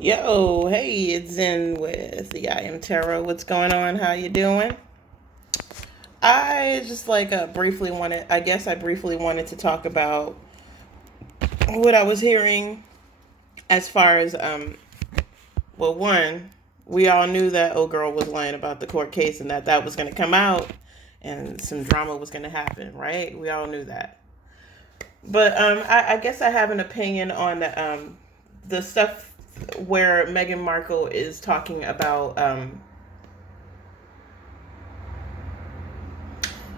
Yo, hey, it's Zen with the I Am Tarot. What's going on? How you doing? I just briefly wanted, I guess I briefly wanted to talk about what I was hearing as far as, well, one, we all knew that old girl was lying about the court case and that was going to come out and some drama was going to happen, right? We all knew that. But I guess I have an opinion on the stuff where Meghan Markle is talking about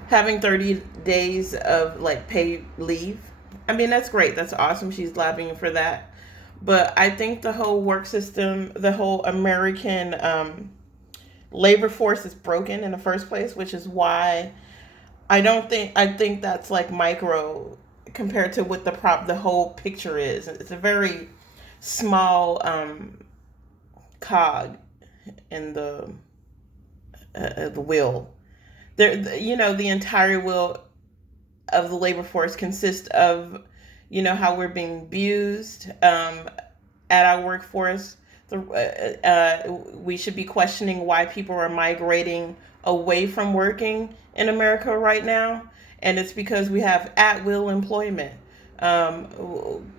having 30 days of like paid leave. I mean, that's great. That's awesome. She's lobbying for that. But I think the whole work system, the whole American labor force is broken in the first place, which is why I think that's like micro compared to what the whole picture is. It's a very small cog in the wheel. There, the entire wheel of the labor force consists of, how we're being abused at our workforce. We should be questioning why people are migrating away from working in America right now, and it's because we have at will employment.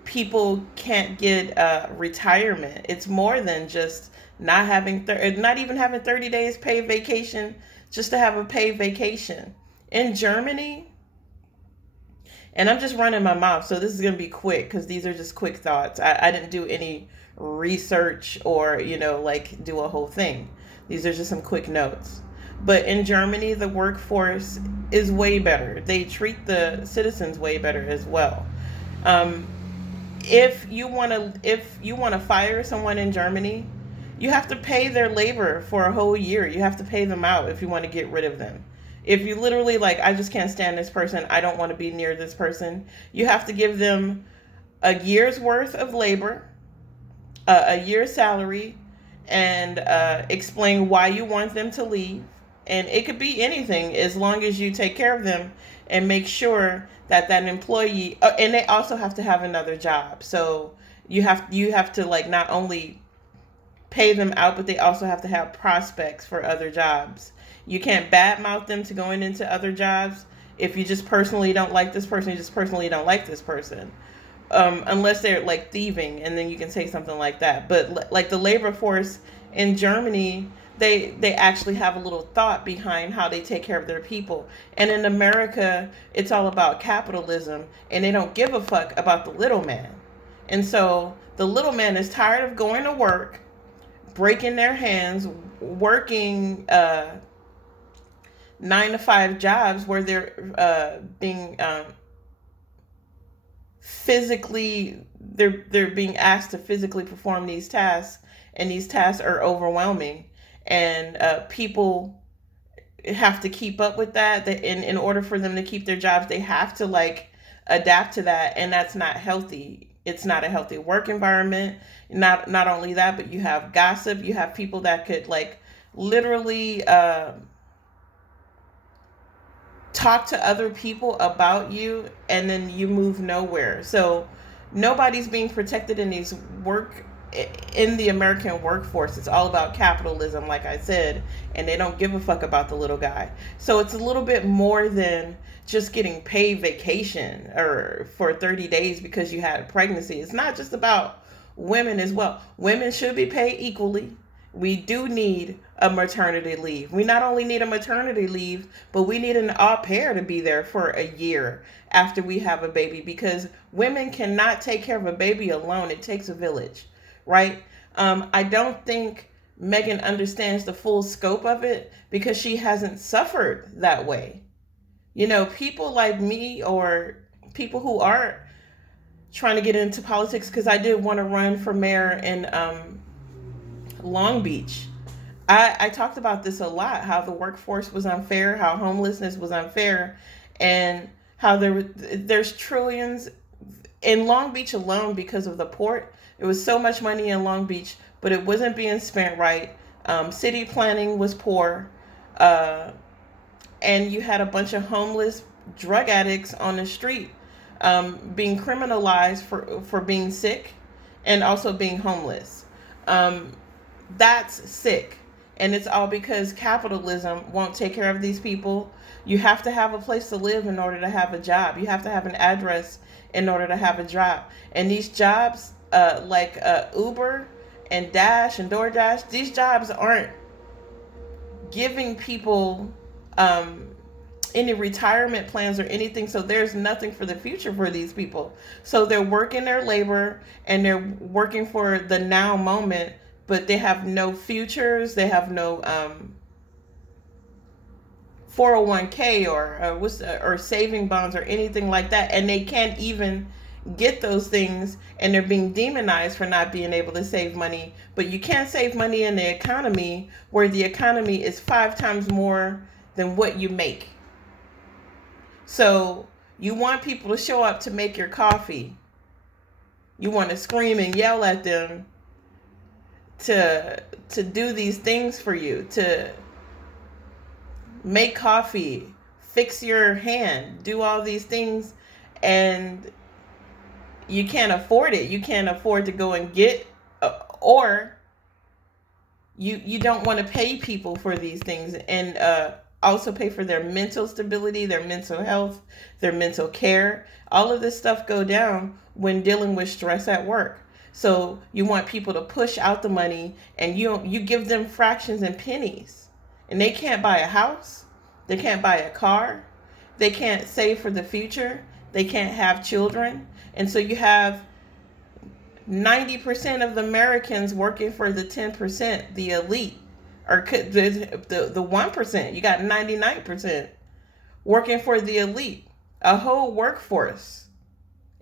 People can't get retirement. It's more than just not even having 30 days paid vacation just to have a paid vacation. In Germany, and I'm just running my mouth, so this is going to be quick because these are just quick thoughts. I didn't do any research or, like do a whole thing. These are just some quick notes. But in Germany, the workforce is way better. They treat the citizens way better as well. Um, if you want to fire someone in Germany, you have to pay their labor for a whole year. You have to pay them out if you want to get rid of them. If you literally like, I just can't stand this person, I don't want to be near this person, you have to give them a year's worth of labor, a year's salary, and explain why you want them to leave. And it could be anything as long as you take care of them and make sure that that employee, and they also have to have another job. So you have to like not only pay them out, but they also have to have prospects for other jobs. You can't badmouth them to going into other jobs. If you just personally don't like this person, you just personally don't like this person. Unless they're like thieving, and then you can say something like that. But like the labor force in Germany, they actually have a little thought behind how they take care of their people. And in America, it's all about capitalism, and they don't give a fuck about the little man. And so the little man is tired of going to work, breaking their hands, working 9 to 5 jobs where they're being they're being asked to physically perform these tasks, and these tasks are overwhelming, and people have to keep up with that. In order for them to keep their jobs, they have to like adapt to that, and that's not healthy. It's not a healthy work environment. Not only that, but you have gossip. You have people that could like literally talk to other people about you, and then you move nowhere. So nobody's being protected in the American workforce. It's all about capitalism, like I said, and they don't give a fuck about the little guy. So it's a little bit more than just getting paid vacation or for 30 days because you had a pregnancy. It's not just about women as well. Women should be paid equally. We do need a maternity leave. We not only need a maternity leave, but we need an au pair to be there for a year after we have a baby, because women cannot take care of a baby alone. It takes a village, right? I don't think Megan understands the full scope of it because she hasn't suffered that way. People like me, or people who are trying to get into politics, because I did want to run for mayor in Long Beach. I talked about this a lot, how the workforce was unfair, how homelessness was unfair, and how there's trillions in Long Beach alone because of the port. There was so much money in Long Beach, but it wasn't being spent right. City planning was poor, uh, and you had a bunch of homeless drug addicts on the street, being criminalized for being sick and also being homeless. Um, that's sick. And it's all because capitalism won't take care of these people. You have to have a place to live in order to have a job. You have to have an address in order to have a job. And these jobs, like Uber and Dash and DoorDash, these jobs aren't giving people um, any retirement plans or anything. So there's nothing for the future for these people. So they're working their labor and they're working for the now moment, but they have no futures. They have no 401k or saving bonds or anything like that, and they can't even get those things, and they're being demonized for not being able to save money. But you can't save money in the economy where the economy is 5 times more than what you make. So you want people to show up to make your coffee. You want to scream and yell at them to do these things for you, to make coffee, fix your hand, do all these things, and you can't afford it. You can't afford to go and get, or you don't want to pay people for these things, and also pay for their mental stability, their mental health, their mental care. All of this stuff go down when dealing with stress at work. So you want people to push out the money, and you give them fractions and pennies, and they can't buy a house, they can't buy a car, they can't save for the future, they can't have children. And so you have 90% of the Americans working for the 10%, the elite, or the 1%. You got 99% working for the elite. A whole workforce,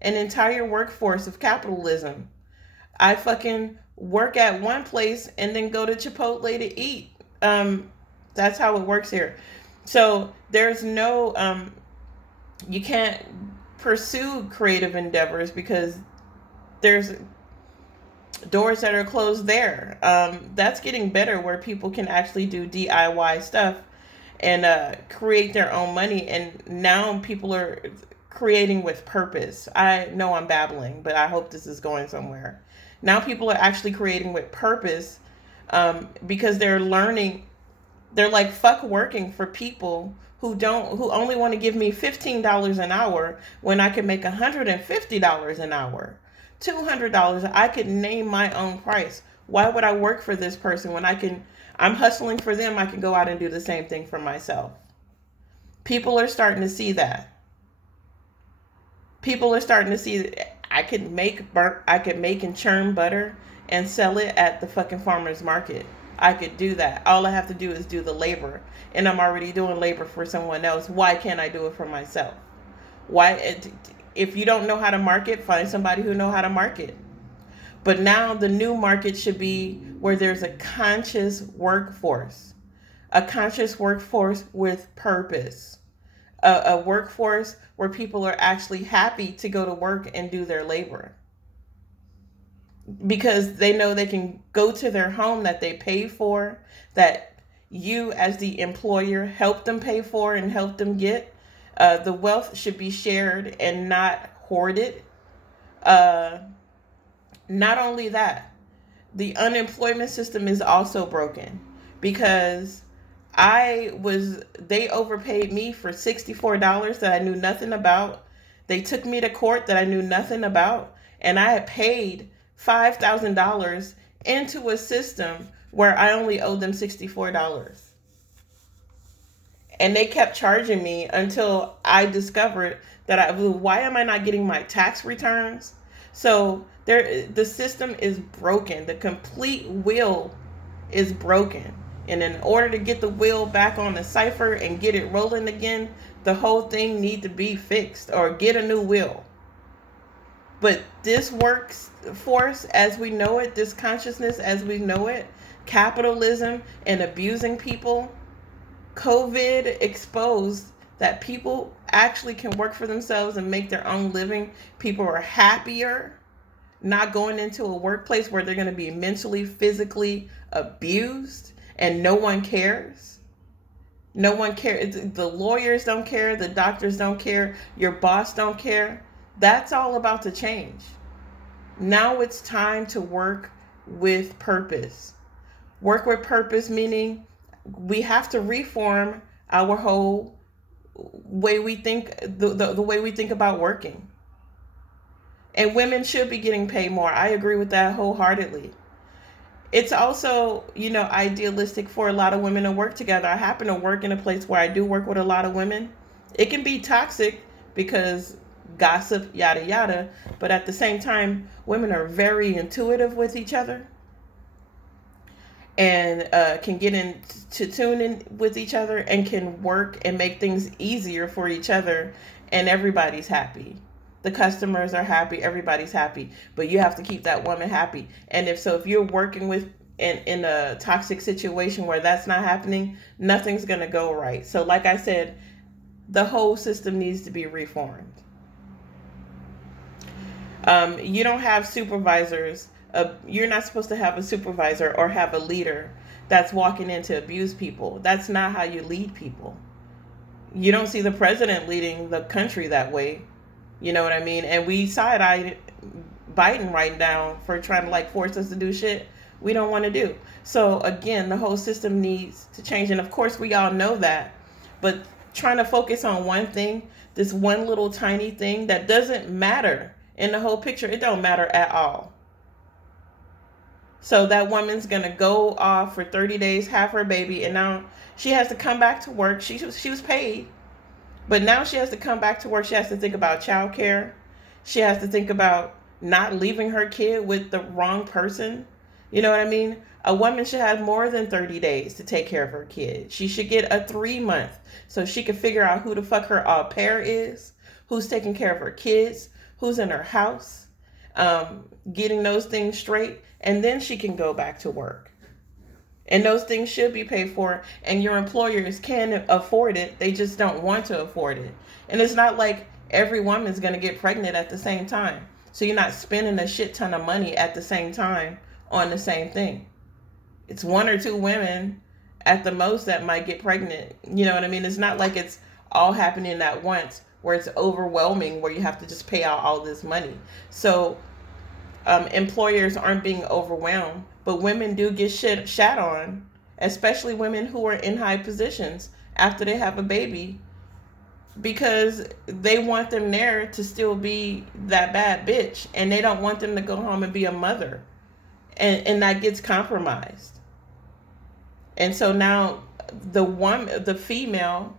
an entire workforce of capitalism. I fucking work at one place and then go to Chipotle to eat. That's how it works here. So there's no, you can't pursue creative endeavors because there's doors that are closed there. That's getting better, where people can actually do DIY stuff and create their own money. And now people are creating with purpose. I know I'm babbling, but I hope this is going somewhere. Now people are actually creating with purpose, because they're learning. They're like, fuck working for people who only want to give me $15 an hour when I can make $150 an hour, $200. I could name my own price. Why would I work for this person when I'm hustling for them? I can go out and do the same thing for myself. People are starting to see that. People are starting to see that I could make and churn butter and sell it at the fucking farmer's market. I could do that. All I have to do is do the labor, and I'm already doing labor for someone else. Why can't I do it for myself? If you don't know how to market, find somebody who know how to market. But now the new market should be where there's a conscious workforce with purpose, a workforce where people are actually happy to go to work and do their labor, because they know they can go to their home that they pay for, that you as the employer help them pay for and help them get. The wealth should be shared and not hoarded. Not only that, the unemployment system is also broken, because they overpaid me for $64 that I knew nothing about. They took me to court that I knew nothing about, and I had paid $5,000 into a system where I only owed them $64. And they kept charging me until I discovered that why am I not getting my tax returns? So the system is broken. The complete wheel is broken. And in order to get the wheel back on the cipher and get it rolling again, the whole thing need to be fixed or get a new wheel. But this workforce as we know it, this consciousness as we know it, capitalism and abusing people, COVID exposed that people actually can work for themselves and make their own living. People are happier not going into a workplace where they're going to be mentally, physically abused, and no one cares. No one cares. The lawyers don't care. The doctors don't care. Your boss don't care. That's all about to change. Now it's time to work with purpose. Work with purpose meaning we have to reform our whole way we think, the way we think about working. And women should be getting paid more. I agree with that wholeheartedly. It's also, idealistic for a lot of women to work together. I happen to work in a place where I do work with a lot of women. It can be toxic because gossip, yada, yada. But at the same time, women are very intuitive with each other and can get into tune in with each other and can work and make things easier for each other, and everybody's happy. The customers are happy, everybody's happy, but you have to keep that woman happy. And if you're working with in a toxic situation where that's not happening, nothing's going to go right. So like I said, the whole system needs to be reformed. You don't have supervisors. You're not supposed to have a supervisor or have a leader that's walking in to abuse people. That's not how you lead people. You don't see the president leading the country that way. You know what I mean? And we side-eyed Biden right now for trying to force us to do shit we don't want to do. So again, the whole system needs to change. And of course we all know that. But trying to focus on one thing, this one little tiny thing that doesn't matter in the whole picture, it don't matter at all. So that woman's going to go off for 30 days, have her baby, and now she has to come back to work. She was paid, but now she has to come back to work. She has to think about childcare. She has to think about not leaving her kid with the wrong person. You know what I mean? A woman should have more than 30 days to take care of her kid. She should get a 3-month so she can figure out who the fuck her au pair is, who's taking care of her kids, who's in her house, getting those things straight, and then she can go back to work. And those things should be paid for, and your employers can afford it. They just don't want to afford it. And it's not like every woman's going to get pregnant at the same time. So you're not spending a shit ton of money at the same time on the same thing. It's 1 or 2 women at the most that might get pregnant. You know what I mean? It's not like it's all happening at once where it's overwhelming, where you have to just pay out all this money. So employers aren't being overwhelmed, but women do get shat on, especially women who are in high positions after they have a baby, because they want them there to still be that bad bitch, and they don't want them to go home and be a mother, and that gets compromised. And so now the female,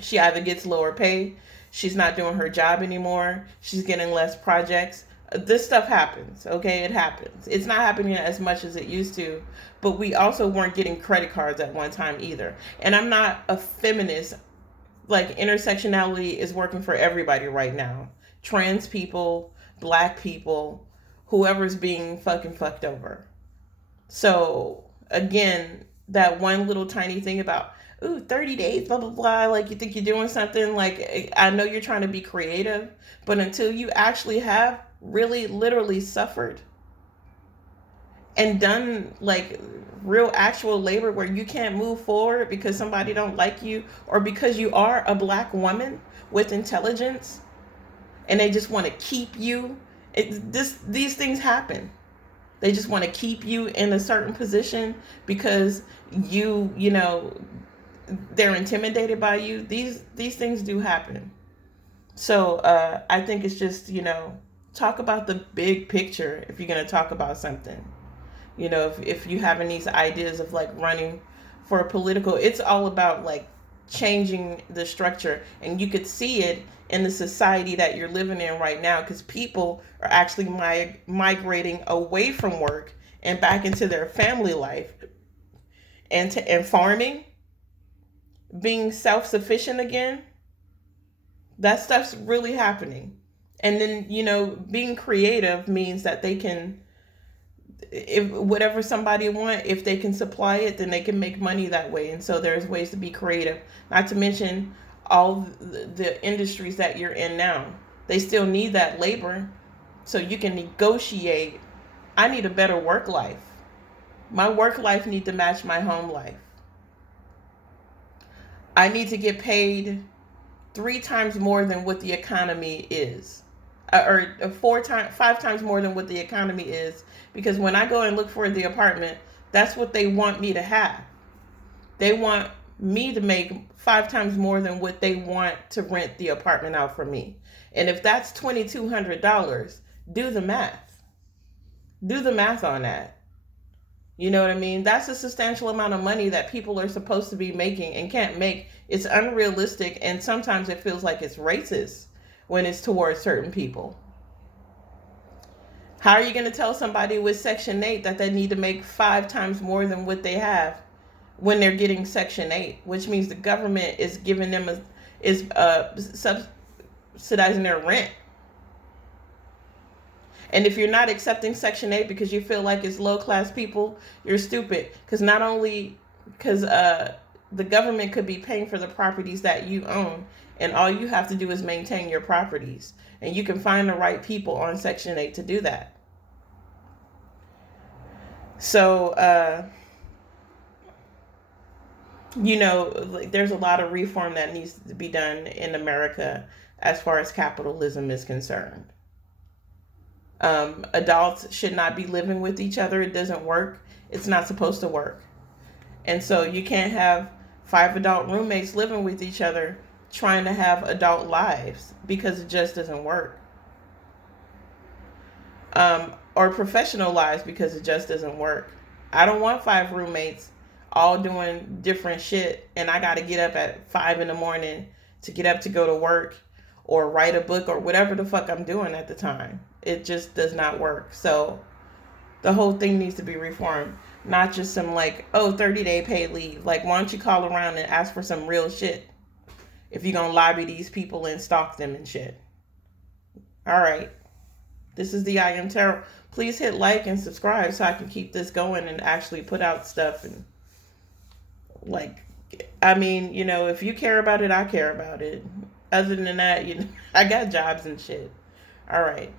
she either gets lower pay, she's not doing her job anymore, she's getting less projects. This stuff happens, okay? It happens. It's not happening as much as it used to, but we also weren't getting credit cards at one time either. And I'm not a feminist. Intersectionality is working for everybody right now. Trans people, black people, whoever's being fucking fucked over. So again, that one little tiny thing about 30 days, blah, blah, blah. You think you're doing something. I know you're trying to be creative, but until you actually have really literally suffered and done real actual labor where you can't move forward because somebody don't like you, or because you are a black woman with intelligence and they just want to keep you. These things happen. They just want to keep you in a certain position because they're intimidated by you. These things do happen. So I think it's just, talk about the big picture if you're going to talk about something. If you're having these ideas of running for a political, it's all about changing the structure. And you could see it in the society that you're living in right now, because people are actually migrating away from work and back into their family life and farming, being self-sufficient again. That stuff's really happening. And then, being creative means that they can, if whatever somebody want, if they can supply it, then they can make money that way. And so there's ways to be creative, not to mention all the industries that you're in now. They still need that labor, so you can negotiate. I need a better work life. My work life need to match my home life. I need to get paid 3 times more than what the economy is. or 5 times more than what the economy is. Because when I go and look for the apartment, that's what they want me to have. They want me to make 5 times more than what they want to rent the apartment out for me. And if that's $2,200, do the math. Do the math on that. You know what I mean? That's a substantial amount of money that people are supposed to be making and can't make. It's unrealistic, and sometimes it feels like it's racist when it's towards certain people. How are you going to tell somebody with Section 8 that they need to make 5 times more than what they have when they're getting Section 8, which means the government is giving them subsidizing their rent? And if you're not accepting Section 8 because you feel like it's low class people, you're stupid. Because not only because the government could be paying for the properties that you own, and all you have to do is maintain your properties, and you can find the right people on Section 8 to do that. So there's a lot of reform that needs to be done in America as far as capitalism is concerned. Adults should not be living with each other. It doesn't work. It's not supposed to work. And so you can't have 5 adult roommates living with each other trying to have adult lives, because it just doesn't work. Or professional lives, because it just doesn't work. I don't want 5 roommates all doing different shit, and I got to get up at 5 in the morning to get up to go to work or write a book or whatever the fuck I'm doing at the time. It just does not work. So the whole thing needs to be reformed. Not just some 30-day paid leave. Why don't you call around and ask for some real shit if you're going to lobby these people and stalk them and shit. All right. This is the I Am Tarot. Please hit like and subscribe so I can keep this going and actually put out stuff. And if you care about it, I care about it. Other than that, I got jobs and shit. All right.